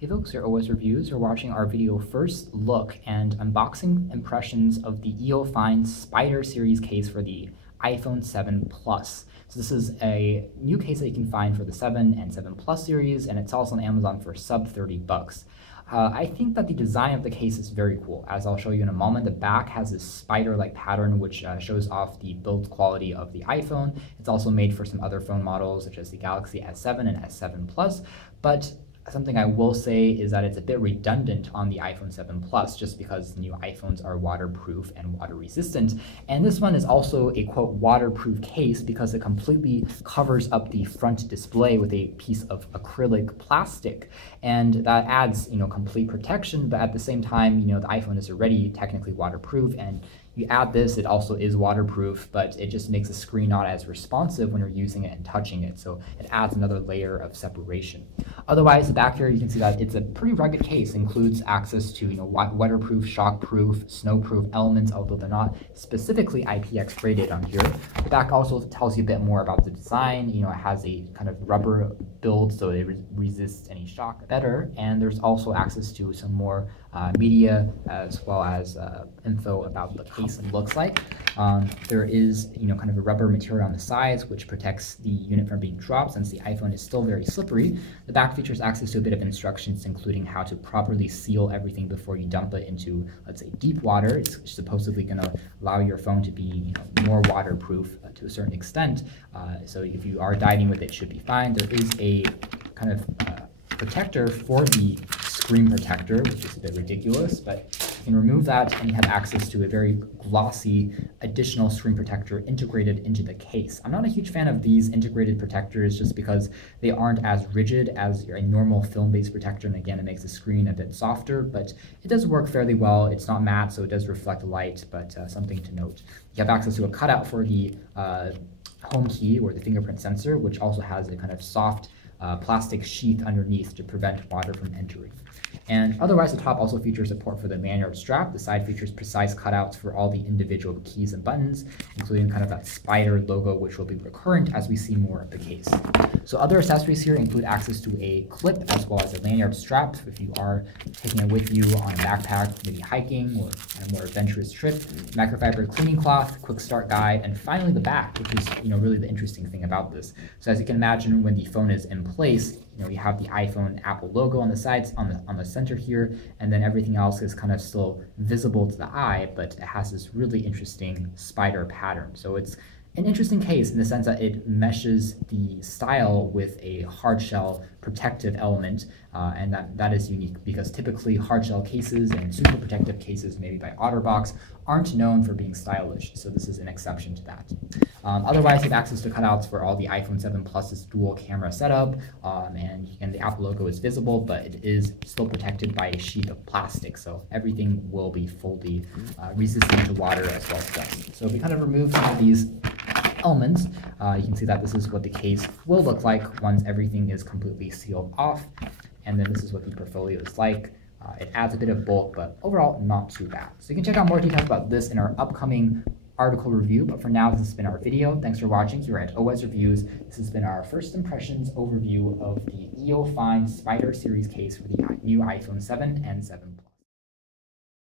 Hey folks, your OS Reviews are watching our video first look and unboxing impressions of the Eonfine Spider series case for the iPhone 7 Plus. So this is a new case that you can find for the 7 and 7 Plus series, and it's also on Amazon for sub 30 bucks. I think that the design of the case is very cool. As I'll show you in a moment, the back has this spider-like pattern which shows off the build quality of the iPhone. It's also made for some other phone models such as the Galaxy S7 and S7 Plus, but something I will say is that it's a bit redundant on the iPhone 7 Plus just because the new iPhones are waterproof and water resistant. And this one is also a quote waterproof case because it completely covers up the front display with a piece of acrylic plastic. And that adds, complete protection, but at the same time, the iPhone is already technically waterproof, and you add this, it also is waterproof, but it just makes the screen not as responsive when you're using it and touching it. So it adds another layer of separation. Otherwise, the back here, you can see that it's a pretty rugged case. It includes access to weatherproof, shockproof, snowproof elements, although they're not specifically IPX rated on here. The back also tells you a bit more about the design. It has a kind of rubber build, so it resists any shock better. And there's also access to some more media as well as info about the case looks like. There is, kind of a rubber material on the sides which protects the unit from being dropped since the iPhone is still very slippery. The back features access to a bit of instructions, including how to properly seal everything before you dump it into, let's say, deep water. It's supposedly going to allow your phone to be, more waterproof to a certain extent. So if you are diving with it, it should be fine. There is a kind of protector for the screen protector, which is a bit ridiculous, but you can remove that and you have access to a very glossy additional screen protector integrated into the case. I'm not a huge fan of these integrated protectors just because they aren't as rigid as a normal film-based protector, and again, it makes the screen a bit softer, but it does work fairly well. It's not matte, so it does reflect light, but something to note. You have access to a cutout for the home key or the fingerprint sensor, which also has a kind of soft plastic sheath underneath to prevent water from entering. And otherwise, the top also features support for the lanyard strap. The side features precise cutouts for all the individual keys and buttons, including kind of that spider logo, which will be recurrent as we see more of the case. So other accessories here include access to a clip as well as a lanyard strap if you are taking it with you on a backpack, maybe hiking or on a more adventurous trip, microfiber cleaning cloth, quick start guide, and finally the back, which is really the interesting thing about this. So as you can imagine, when the phone is in place, we have the iPhone Apple logo on the sides, on the center here, and then everything else is kind of still visible to the eye, but it has this really interesting spider pattern. So it's an interesting case in the sense that it meshes the style with a hard shell protective element, and that is unique because typically hard shell cases and super protective cases, maybe by OtterBox, aren't known for being stylish, so this is an exception to that. Otherwise, you have access to cutouts for all the iPhone 7 Plus's dual camera setup, and the Apple logo is visible, but it is still protected by a sheet of plastic, so everything will be fully resistant to water as well as dust. So if we kind of remove some of these elements, you can see that this is what the case will look like once everything is completely sealed off, and then this is what the portfolio is like. It adds a bit of bulk, but overall not too bad. So you can check out more details about this in our upcoming article review, but for now, this has been our video. Thanks for watching here at OS Reviews. This has been our first impressions overview of the Eonfine Spider series case for the new iPhone 7 and 7 Plus.